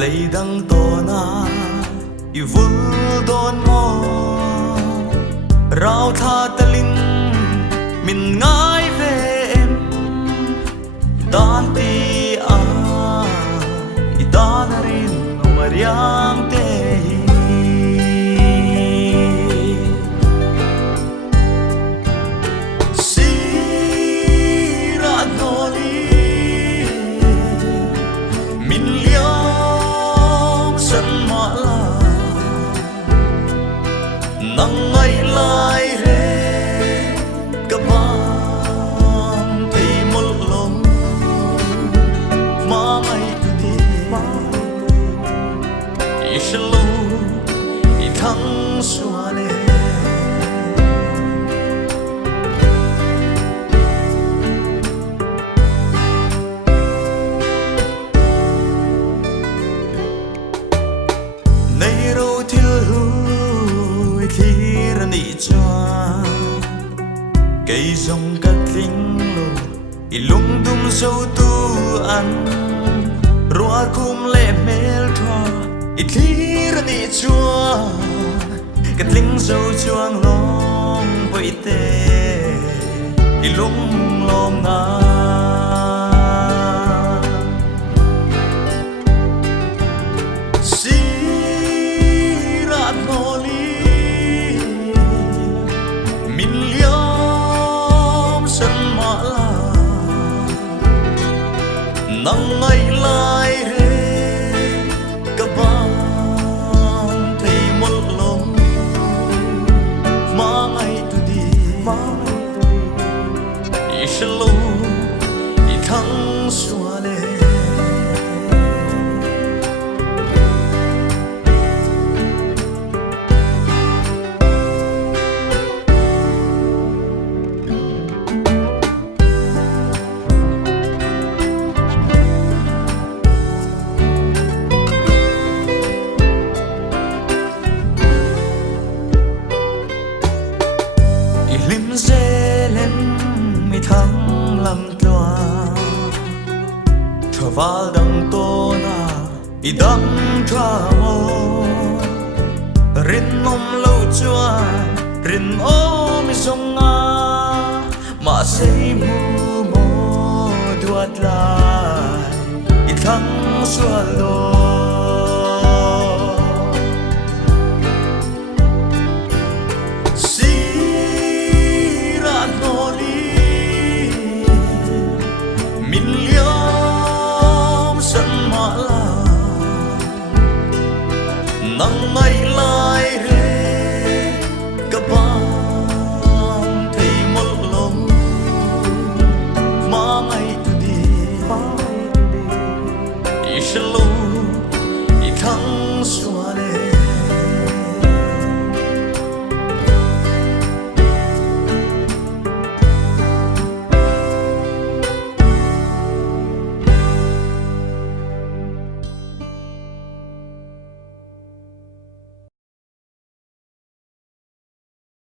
lấy đắng to na i vul don mo rau tha talin min ngai về em dan ti a i dan rin mariang te nắng ngày lại rê các bạn thấy một lòng mà ngày cứ đi ý sẽ lâu ý thắng xóa nè nay rồi thiếu thì ra nị cho cây rong cắt lính lù i lung tung sâu tu ăn roa kum lệ mel thoa i thì ra nị cho cắt lính sâu chuang long với tê i lung long ngà nắng ngày lại rê các bạn thấy một lòng mà ngày tu đi ý sẽ lâu ý thắng xóa lệ lim dê lên mi thăng lăng loa cho val đằng tô na i đằng tra mô rin nom lâu chua rin ô mi sông nga mà say mu mô duat lại i thăng xua lô nắng ngày lại rê các bạn thấy một lòng mà ngày tu đi ý sẽ lâu ý thắng xóa